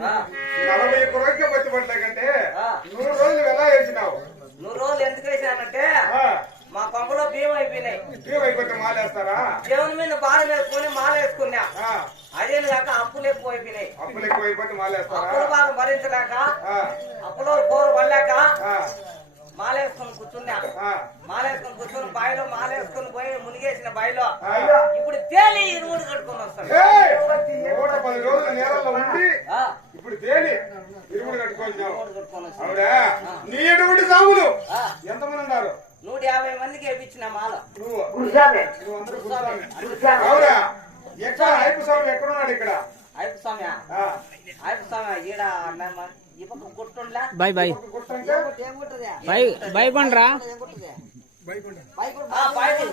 నలభై ఒక్క రోజులు పచ్చి పడలేకంటే ఆ. నూరు రోజులు ఎలా వేసినావు? నూరు రోజులు ఎందుకు వేసానంటే మా కొంపలో బియ్యం అయిపోయినాయి. బియ్యం అయిపోతే మాలేస్తారా? దేవుని మీద బాధ వేసుకుని మాల వేసుకున్నా. ఆ, అదే కాక అప్పులు ఎక్కువ అయిపోయినాయి. అప్పులు ఎక్కువ అయిపోతే మాలేస్తారా? అప్పుల బాధ భరించలేక అప్పులో పోరు పడలేక ఆ, మాల వేసుకొని కూర్చున్నా. ఆ, మాల వేసుకొని కూర్చొని బావిలో మాల వేసుకొని పోయి మునిగేసిన బావిలో ఆ. ఇప్పుడు తేలి ఇరువుడు కట్టుకొని వస్తాడు. ఇప్పుడు తేలి ఇరుముడు వస్తాడు అవునా? నీ ఎటువంటి సాములు? ఎంతమంది ఉన్నారు? నూట యాభై మందికి వేయించిన మాల. అవునా? ఎక్కడ? ఐపు స్వామి ఎక్కడ ఉన్నాడు ఇక్కడ? అయ్యప్ప స్వామి ఆ, అయ్యప్ప స్వామి ఈడ ఈ పక్క గుర్తుండ్లా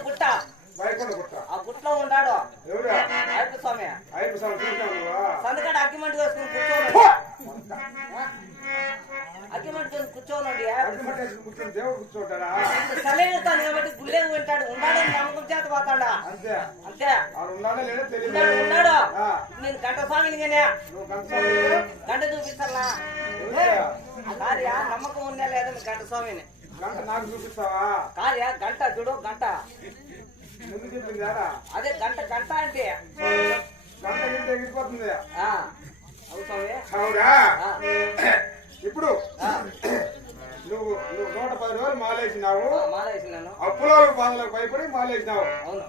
గుట్ట బయకొండ గుట్ట ఆ గుట్లో ఉన్నాడు. ఎవరు? అయ్యప్ప స్వామి. ఐపు స్వామి చూసావు నువ్వా సంతకాడ అగ్గిమంటి వేసుకుని కూర్చోను! అగ్గిమంటి వేసుకుని కూర్చోనండి అగ్గిమంట వేసుకుని కూర్చొని దేవుడు కూర్చోంటాడా? సలైతాను కాబట్టి గుళ్ళేకి వింటాడు. ఉన్నాడని నమ్మకం చేత పోతాడా? అంతే. అంతే. ఆడు ఉన్నాడో లేదో తెలియదు. నేను గంట స్వామిని గంట చూపిస్తానా? కార్య నమ్మకం ఉందా లేదని గంట స్వామిని? గంట నాకు చూపిస్తావా? కార్య గంట చూడు గంట. ముందు చెప్పింది ఆడా అదే గంట గంట అంటే? గంట గింట ఎగిరిపోతుంది. అవునా? ఇప్పుడు నువ్వు నువ్వు నూట పది రోజులు మాలేసినావు. అప్పులకు బాధలకు భయపడి మాలేసినావు. అవును.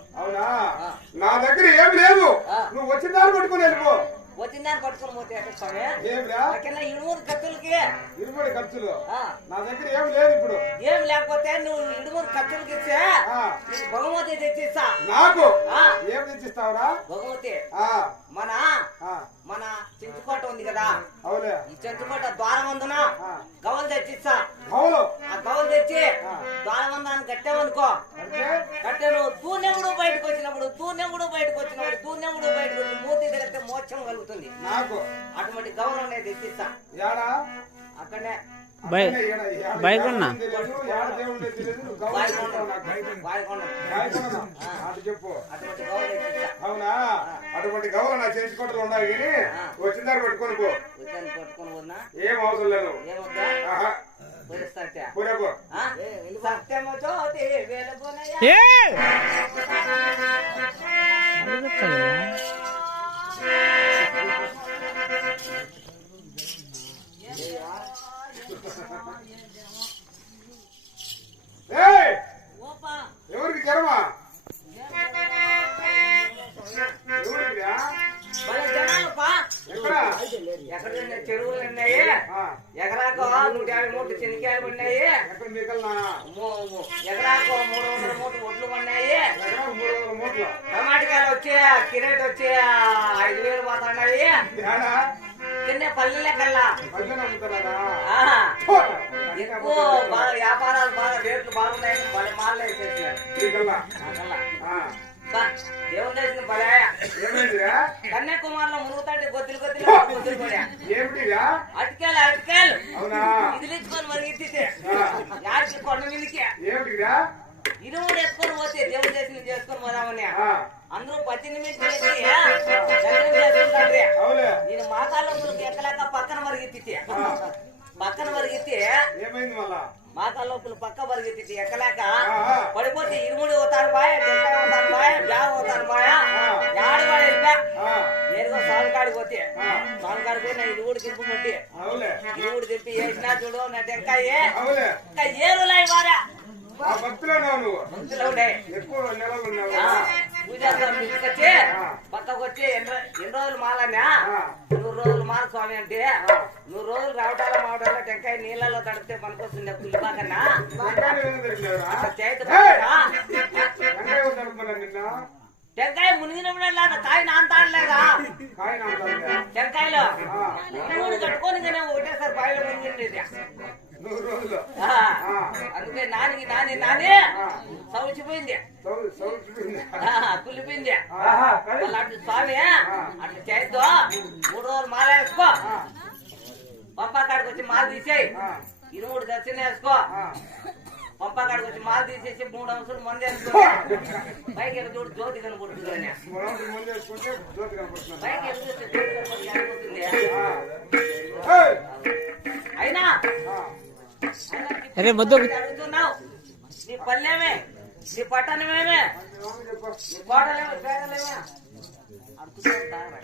నా దగ్గర ఏమి లేదు ఆ. నువ్వు వచ్చిన దారి పట్టుకుని వెళ్ళిపో. వచ్చిందని పట్టుకొని పోతే ఎక్కడ స్వామి? ఇడుమూరు ఖర్చులకి? ఇరుబడి ఖర్చులు? నా దగ్గర ఏమి లేదు ఇప్పుడు. ఏం లేకపోతే నువ్వు ఇడుమూరు ఖర్చులకి ఇస్తే. నీకు బహుమతి తెచ్చిస్తా. నాకు? ఏం తెచ్చిస్తావురా? బహుమతి. ఆ, మన మన చెంచుకోట ఉంది కదా. అవులే. ఈ చెంచుకోట ద్వారమందున ఆ. గవలు తెచ్చిస్తా. అవును ఆ గవలు తెచ్చి. ద్వారమందాన్ని కట్టావనుకో అంటే? కట్టాను తూనెముడు బయటకు వచ్చినప్పుడు తూనెముడు బయటకు వచ్చినప్పుడు తూనెముడు మోక్షం కలుగుతుంది. నాకు అటువంటి గౌరవం నేను తెచ్చిస్తా యాడా? అక్కడనే. అటువంటి గౌరవం తెచ్చిస్తా అవునా? అటువంటి గౌరవం నా చేయించుకోవటంలో ఉండాలి కానీ వచ్చిన దారి పట్టుకొని పో. ఏం అవసరం లేదు. ఏ Yeah. చెరువులు ఉన్నాయి ఎకరాకు నూట యాభై మూట్లు శనికాయలు పడినాయి ఎకరాకు మూడు వందల మూట్లు ఒడ్లు పడినాయి టమాటికాయలు వచ్చి కిరేట్ వచ్చి ఐదు వేలు పోతున్నాయి. కింద పల్లెల కల్లా. ఎక్కువ బాగా వ్యాపారాలు బాగా రేట్లు బాగున్నాయి వాళ్ళ మాల్లో వేసేసినారు. దేవుని భలే ఏమైందిరా? కన్యాకుమారిలో మునుగుతాంటే గొత్తులు గొత్తులు గొత్తులు పడా. అవునా? ఇదిలించుకొని మరిగితే యాడికి కొండ మీదకి. ఇరువుడు ఎత్తుకొని పోతే దేవుడు చేసిన చేసుకొని పోదామని. అందరూ పద్దెనిమిది చేసి జగన్ చేసుకుంటాండ్రి. అవులే. నేను మాకాళ్ళకి ఎక్కలేక పక్కన మరిగెత్తితే పక్కన మరిగెత్తి ఏమైంది మళ్ళా? మాకాళ్ళొప్పులు పక్క మరిగెత్తి ఎక్కలేక. పడిపోతే ఇరుముడి అవుతాను బాయ్ టెంకాయ బాయ్ బ్యాగ్ బాయ్ యాడు ఆ, నేరుగా సాలుకాడికి పోతే ఆ. సాలుకాడికి పోయి నా ఇరువుడు తిప్పమంటే ఇరువుడు తిప్పి వేసినా చూడు నా టెంకాయ. ఏరులాయి వారా? ఆ భక్తిలో ఉన్నావు నువ్వు. మంచులో ఉండే. ఎక్కువ నెలలు ఉన్నావు. ఆ, పూజారి పిలుచుకొచ్చి పక్కకు వచ్చి ఎన్ని రోజులు మాలన్నా. నూరు రోజులు మాల స్వామి అంటే నూరు రోజులు రావటాల మావటాల టెంకాయ నీళ్ళలో తడిపితే పనికొస్తుంది పులిపాకన్నా టెంకాయ మునిగినప్పుడల్లా కాయ నాంతాడలేదా. టెంకాయలో? మూడు కట్టుకొని తినే ఒకటేసారి బాయిలో ఆ, అందుకే నానికి నాని నాని సౌచిపోయింది. కులిపోయింది. అటు స్వామి అట్లా చేద్దు మూడు రోజులు మాల వేసుకో. ఆ, పంపా కాడికి వచ్చి మాల తీసేయి. ఇనుముడు దక్షిణ వేసుకో పంపా కాడికి వచ్చి మాల తీసేసి మూడు అంశాలు మంది వేసుకో పైకి ఎక్కడ చూడు జ్యోతి కనపడుతుంది పైకి ఎక్కడ అయినా అరే ముద్దు అడుగుతున్నావు. నీ పల్లెమే నీ పట్టణమేమే. నీ కోటలేమే పేదలేమే అడుగుతుంటారా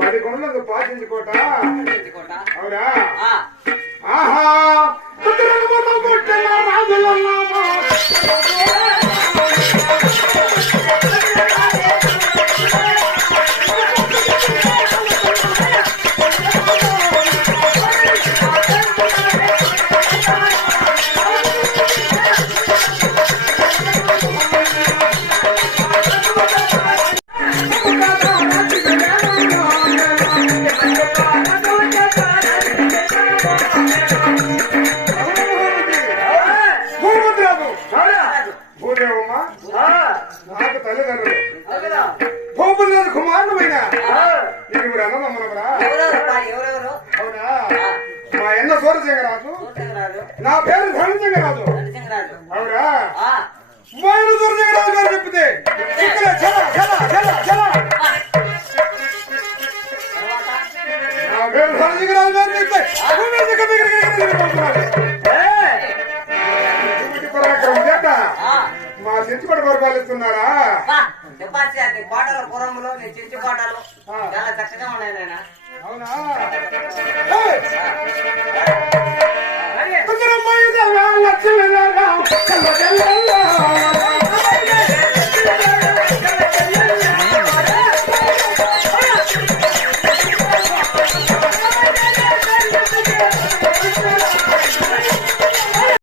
పది కొండలు పాటించుకోట అవునా? ఆహా! నా పేరు ధనంజంగరాజు అవునా? వైరు దుర్జంగరాజు గారు చెప్తే. మా చించుకోట వారు పాలిస్తున్నారా? నేను చక్కగా ఉన్నాయి అవునా?